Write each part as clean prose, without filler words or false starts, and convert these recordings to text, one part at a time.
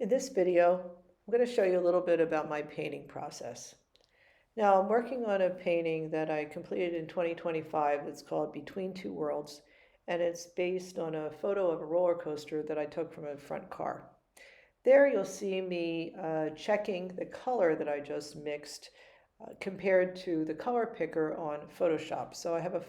In this video, I'm going to show you a little bit about my painting process. Now, I'm working on a painting that I completed in 2025. It's called Between Two Worlds, and it's based on a photo of a roller coaster that I took from a front car. There you'll see me checking the color that I just mixed compared to the color picker on Photoshop. So I have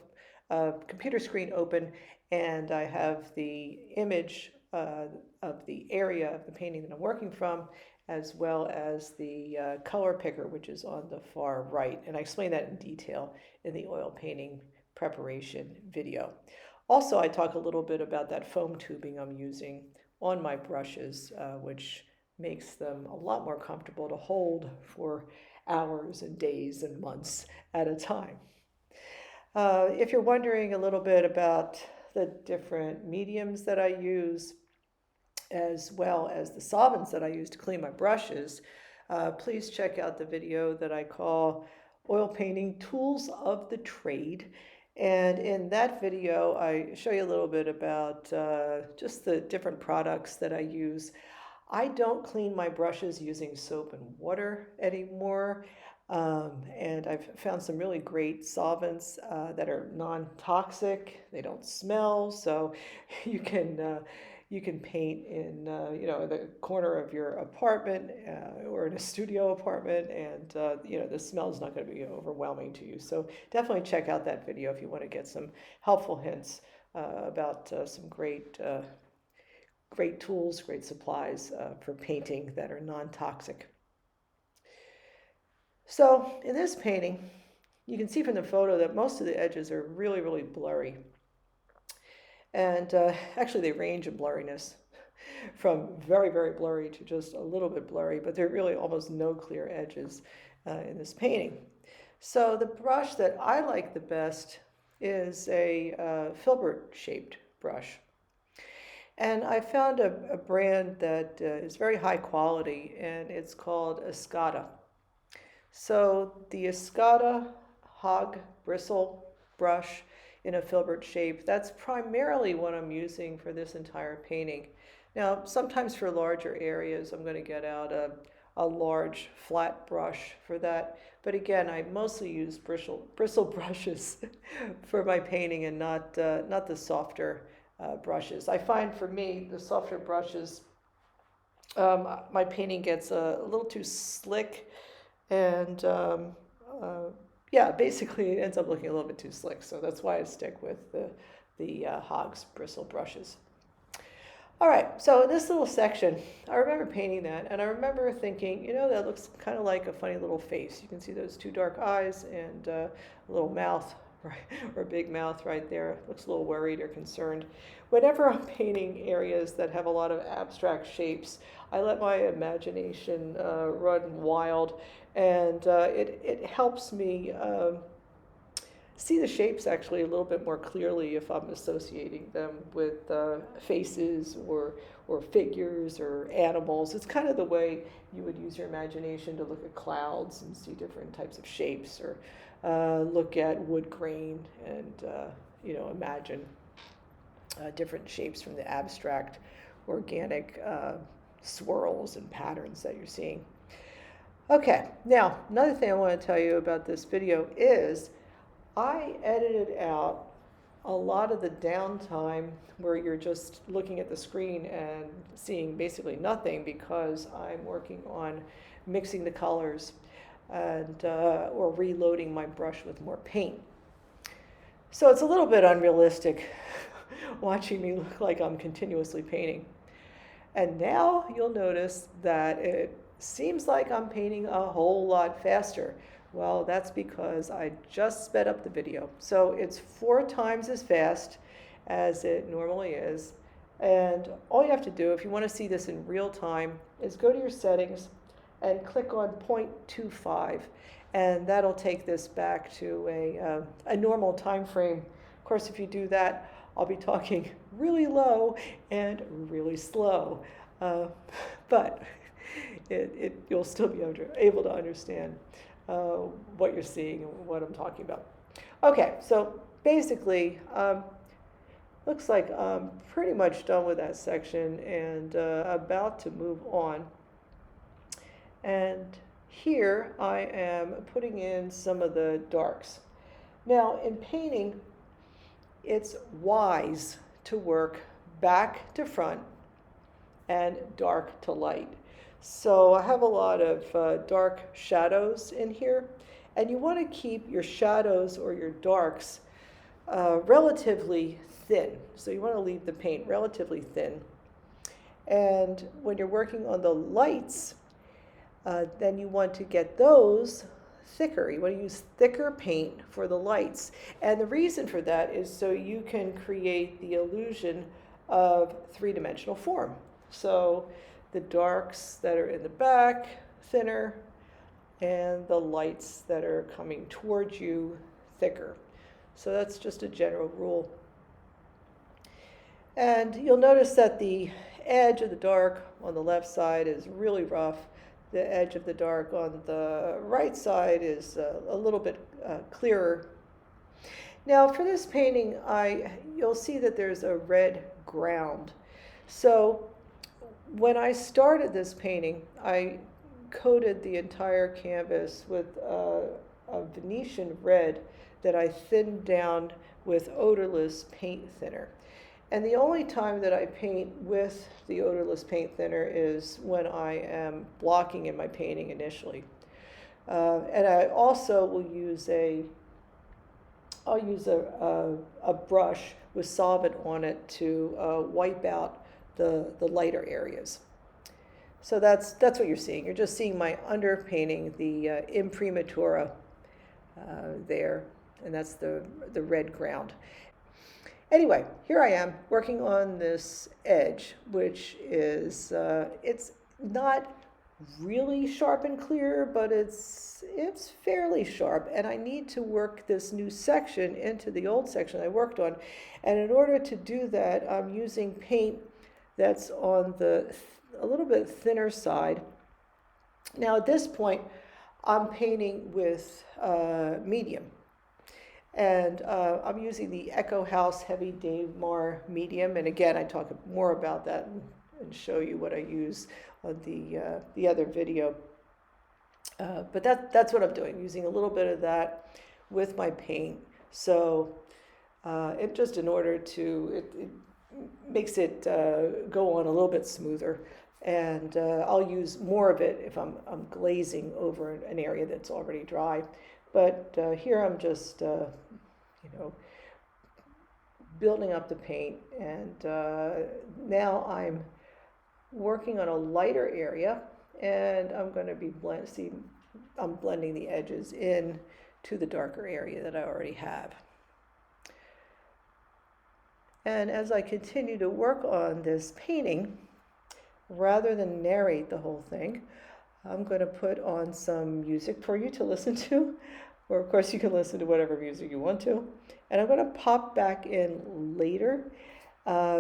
a computer screen open and I have the image of the area of the painting that I'm working from, as well as the color picker, which is on the far right. And I explain that in detail in the oil painting preparation video. Also, I talk a little bit about that foam tubing I'm using on my brushes, which makes them a lot more comfortable to hold for hours and days and months at a time. If you're wondering a little bit about the different mediums that I use, as well as the solvents that I use to clean my brushes, please check out the video that I call Oil Painting Tools of the Trade. And in that video, I show you a little bit about just the different products that I use. I don't clean my brushes using soap and water anymore. And I've found some really great solvents that are non-toxic. They don't smell, so you can paint in the corner of your apartment or in a studio apartment, and the smell is not going to be overwhelming to you. So definitely check out that video if you want to get some helpful hints about some great tools, great supplies for painting that are non-toxic. So in this painting, you can see from the photo that most of the edges are really, really blurry. And actually they range in blurriness from very, very blurry to just a little bit blurry, but there are really almost no clear edges in this painting. So the brush that I like the best is a filbert-shaped brush. And I found a brand that is very high quality, and it's called Escada. So the Escada hog bristle brush in a filbert shape, that's primarily what I'm using for this entire painting. Now, sometimes for larger areas, I'm going to get out a large flat brush for that. But again, I mostly use bristle brushes for my painting, and not the softer brushes. I find for me, the softer brushes, my painting gets a little too slick, and yeah, basically it ends up looking a little bit too slick. So that's why I stick with the Hog's bristle brushes. All right, so in this little section, I remember painting that, and I remember thinking, that looks kind of like a funny little face. You can see those two dark eyes and a little mouth, right, or a big mouth right there. Looks a little worried or concerned. Whenever I'm painting areas that have a lot of abstract shapes, I let my imagination run wild, and it helps me see the shapes actually a little bit more clearly if I'm associating them with faces or figures or animals. It's kind of the way you would use your imagination to look at clouds and see different types of shapes, or look at wood grain and imagine different shapes from the abstract organic swirls and patterns that you're seeing. Okay, now another thing I want to tell you about this video is I edited out a lot of the downtime where you're just looking at the screen and seeing basically nothing, because I'm working on mixing the colors and or reloading my brush with more paint. So it's a little bit unrealistic watching me look like I'm continuously painting. And now you'll notice that it seems like I'm painting a whole lot faster. Well, that's because I just sped up the video. So it's 4 times as fast as it normally is. And all you have to do, if you want to see this in real time, is go to your settings and click on 0.25. And that'll take this back to a normal time frame. Of course, if you do that, I'll be talking really low and really slow. But you'll still be able to understand what you're seeing and what I'm talking about. Okay, so basically, Looks like I'm pretty much done with that section and about to move on. And here I am putting in some of the darks. Now, in painting, it's wise to work back to front and dark to light. So I have a lot of dark shadows in here, and you want to keep your shadows or your darks relatively thin. So you want to leave the paint relatively thin. And when you're working on the lights, then you want to get those thicker. You want to use thicker paint for the lights. And the reason for that is so you can create the illusion of three-dimensional form. So the darks that are in the back, thinner, and the lights that are coming towards you, thicker. So that's just a general rule. And you'll notice that the edge of the dark on the left side is really rough. The edge of the dark on the right side is a little bit clearer. Now for this painting, you'll see that there's a red ground. So when I started this painting, I coated the entire canvas with a Venetian red that I thinned down with odorless paint thinner. And the only time that I paint with the odorless paint thinner is when I am blocking in my painting initially. And I also will use I'll use a brush with solvent on it to wipe out the lighter areas. So that's what you're seeing. You're just seeing my underpainting, the imprimatura there, and that's the red ground. Anyway, here I am working on this edge, which is, it's not really sharp and clear, but it's fairly sharp, and I need to work this new section into the old section I worked on. And in order to do that, I'm using paint that's on a little bit thinner side. Now at this point, I'm painting with medium. And I'm using the Echo House Heavy Dave Marr medium. And again, I talk more about that and show you what I use on the other video. But that's what I'm doing, using a little bit of that with my paint. So it just in order to, it makes it go on a little bit smoother. And I'll use more of it if I'm glazing over an area that's already dry. But here I'm just, building up the paint, and now I'm working on a lighter area, and I'm going to be I'm blending the edges in to the darker area that I already have. And as I continue to work on this painting, rather than narrate the whole thing, I'm going to put on some music for you to listen to, or of course you can listen to whatever music you want to. And I'm going to pop back in later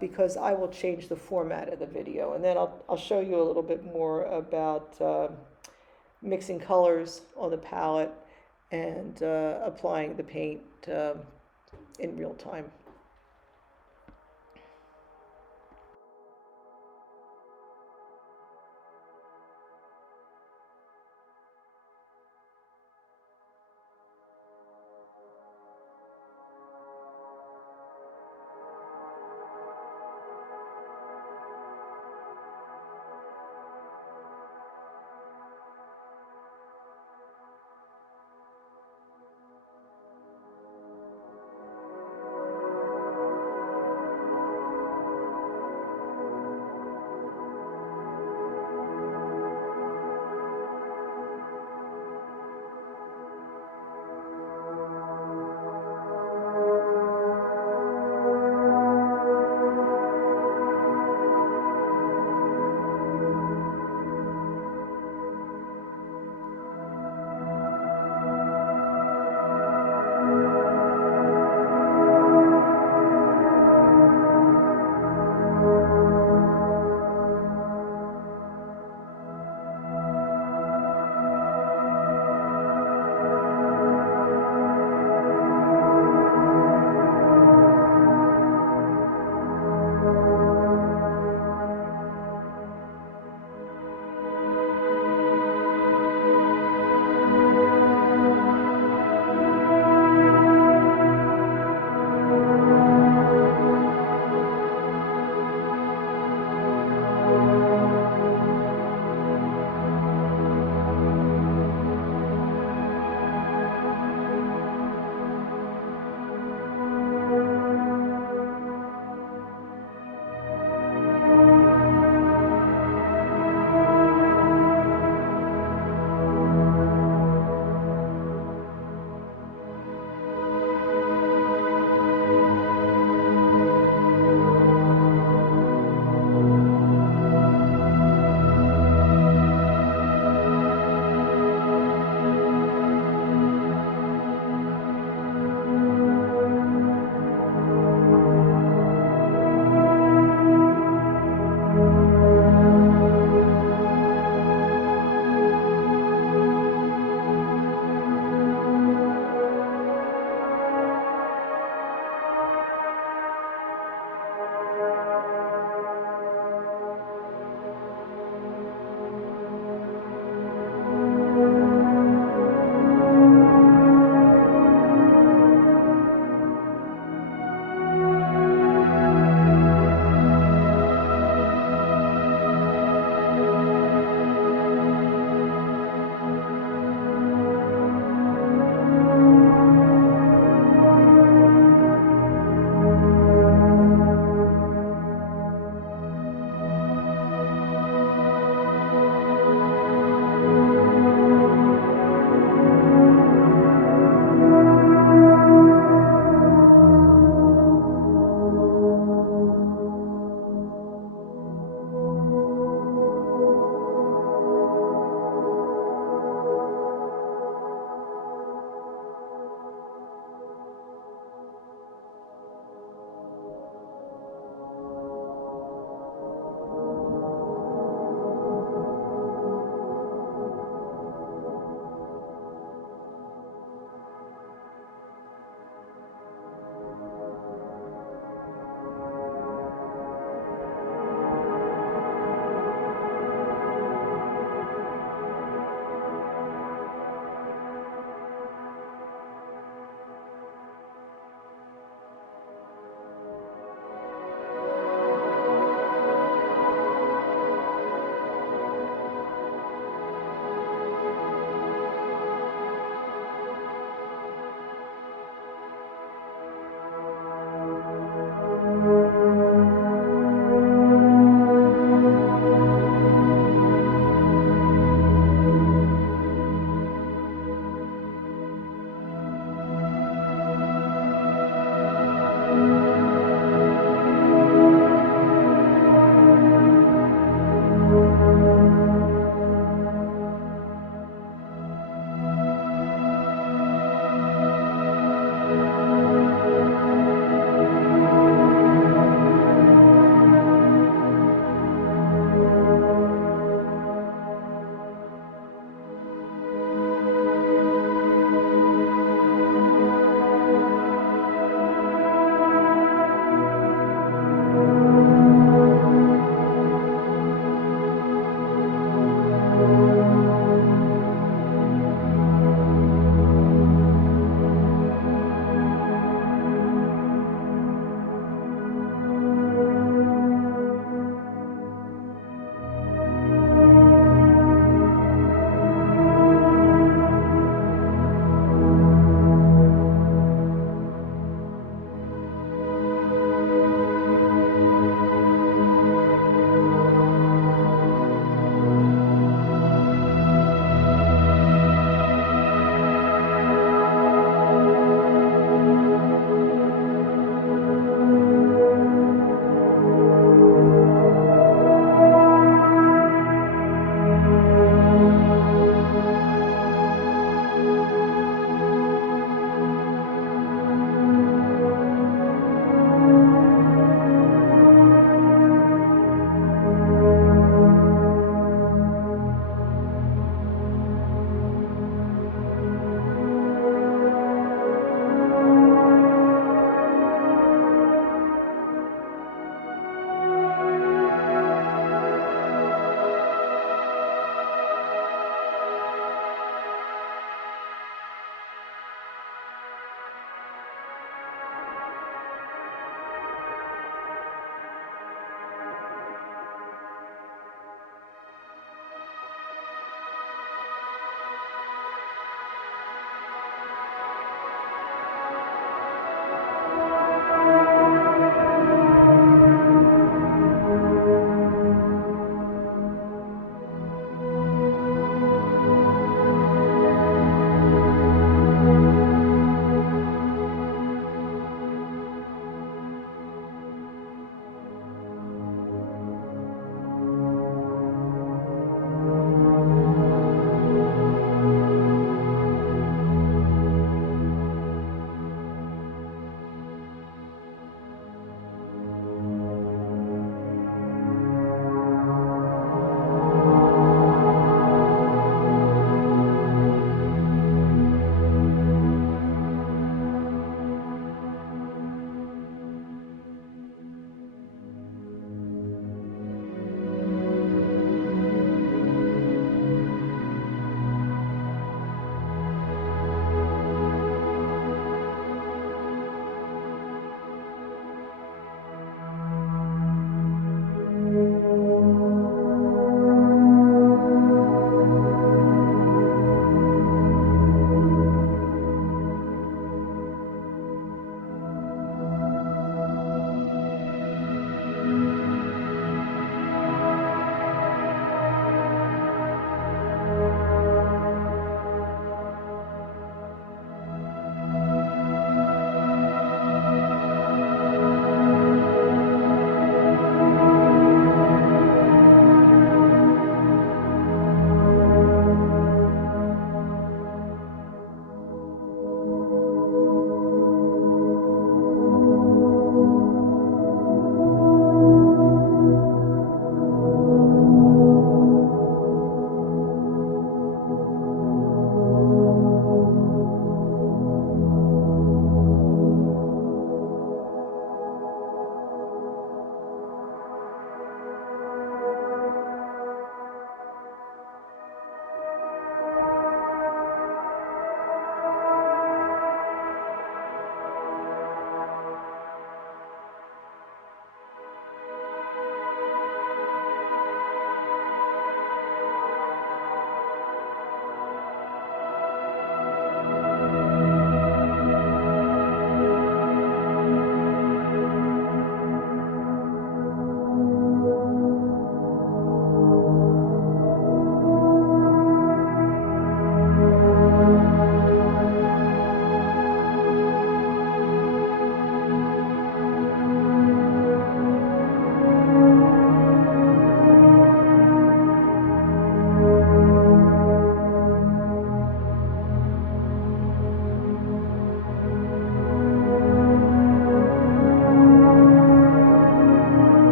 because I will change the format of the video. And then I'll show you a little bit more about mixing colors on the palette and applying the paint in real time.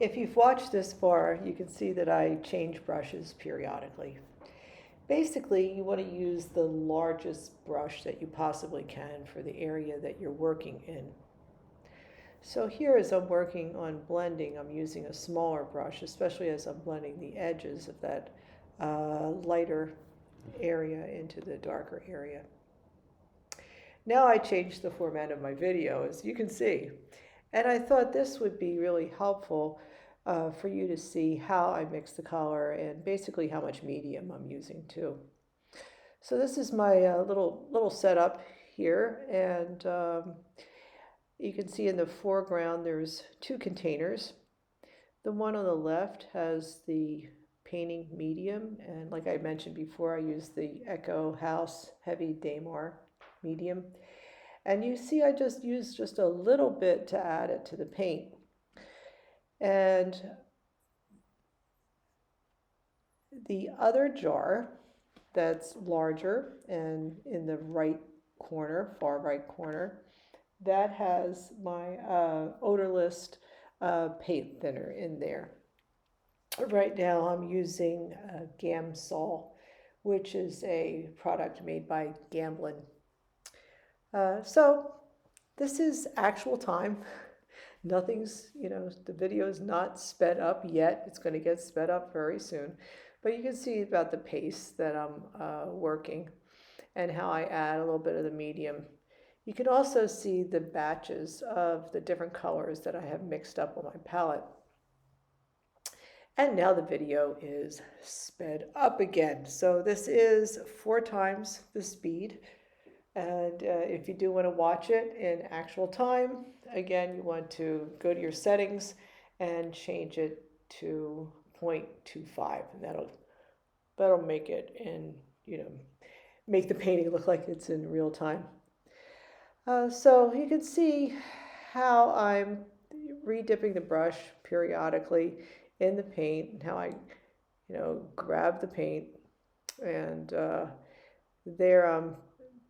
If you've watched this far, you can see that I change brushes periodically. Basically, you want to use the largest brush that you possibly can for the area that you're working in. So here, as I'm working on blending, I'm using a smaller brush, especially as I'm blending the edges of that lighter area into the darker area. Now I changed the format of my video, as you can see, and I thought this would be really helpful for you to see how I mix the color and basically how much medium I'm using too. So this is my little setup here, and you can see in the foreground there's two containers. The one on the left has the painting medium, and like I mentioned before, I use the Echo House Heavy Damar medium. And you see I just used just a little bit to add it to the paint. And the other jar that's larger and in the right corner, far right corner, that has my odorless paint thinner in there. Right now I'm using Gamsol, which is a product made by Gamblin. So this is actual time. Nothing's, the video is not sped up yet. It's going to get sped up very soon. But you can see about the pace that I'm working and how I add a little bit of the medium. You can also see the batches of the different colors that I have mixed up on my palette. And now the video is sped up again. So this is 4 times the speed. And if you do want to watch it in actual time, again, you want to go to your settings and change it to 0.25, and that'll make it in, make the painting look like it's in real time. So you can see how I'm re-dipping the brush periodically in the paint, and how I, grab the paint, and there I'm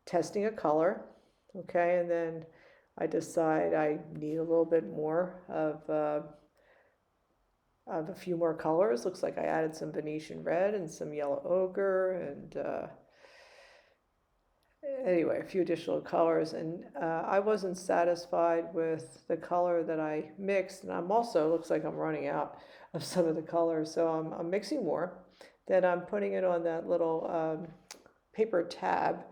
testing a color, okay, and then I decide I need a little bit more of a few more colors. Looks like I added some Venetian red and some yellow ochre, and anyway, a few additional colors, and I wasn't satisfied with the color that I mixed, and I'm also, looks like I'm running out of some of the colors, so I'm mixing more. Then I'm putting it on that little paper tab,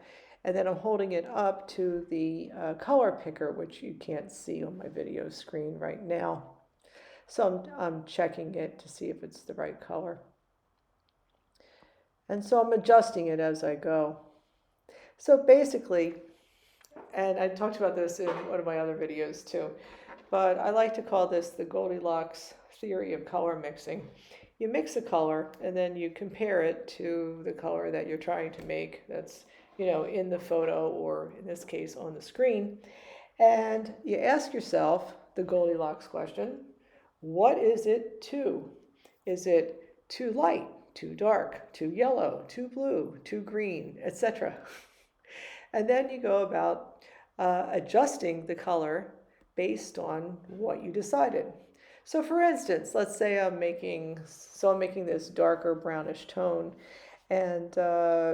and then I'm holding it up to the color picker, which you can't see on my video screen right now. So I'm checking it to see if it's the right color. And so I'm adjusting it as I go. So basically, and I talked about this in one of my other videos too, but I like to call this the Goldilocks theory of color mixing. You mix a color and then you compare it to the color that you're trying to make that's, in the photo, or in this case on the screen. And you ask yourself the Goldilocks question: what is it to? Is it too light, too dark, too yellow, too blue, too green, etc.? And then you go about adjusting the color based on what you decided. So for instance, let's say I'm making this darker brownish tone, and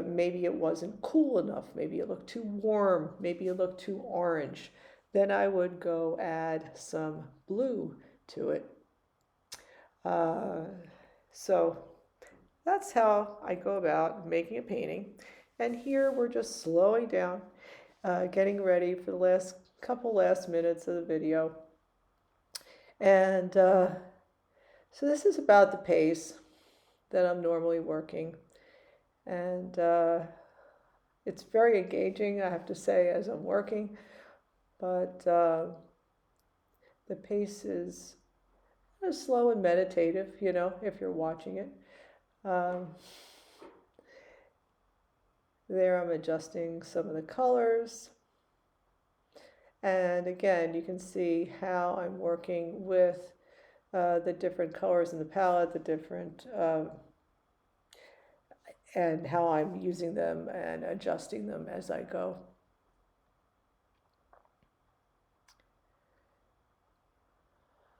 maybe it wasn't cool enough. Maybe it looked too warm. Maybe it looked too orange. Then I would go add some blue to it. So that's how I go about making a painting. And here we're just slowing down, getting ready for the last minutes of the video. And so this is about the pace that I'm normally working. And it's very engaging, I have to say, as I'm working. But the pace is slow and meditative, if you're watching it. There I'm adjusting some of the colors. And again, you can see how I'm working with the different colors in the palette, and how I'm using them and adjusting them as I go.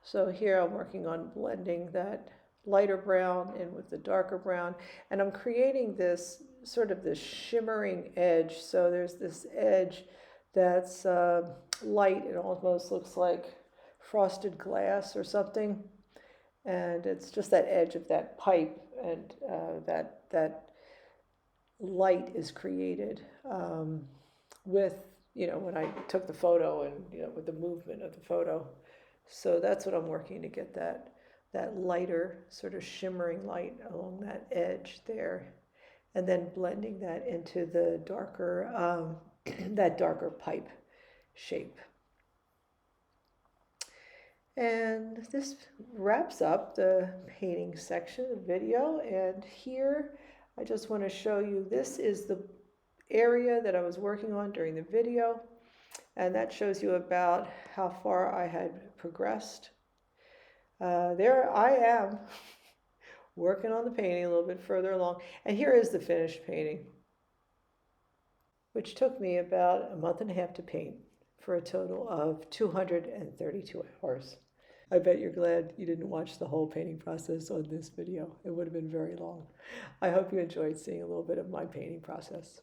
So here I'm working on blending that lighter brown in with the darker brown, and I'm creating this sort of this shimmering edge. So there's this edge that's light. It almost looks like frosted glass or something, and it's just that edge of that pipe, and that light is created with, when I took the photo, and with the movement of the photo. So that's what I'm working to get that lighter sort of shimmering light along that edge there, and then blending that into the darker that darker pipe shape. And this wraps up the painting section of the video. And here I just want to show you, this is the area that I was working on during the video. And that shows you about how far I had progressed. There I am working on the painting a little bit further along. And here is the finished painting, which took me about a month and a half to paint for a total of 232 hours. I bet you're glad you didn't watch the whole painting process on this video. It would have been very long. I hope you enjoyed seeing a little bit of my painting process.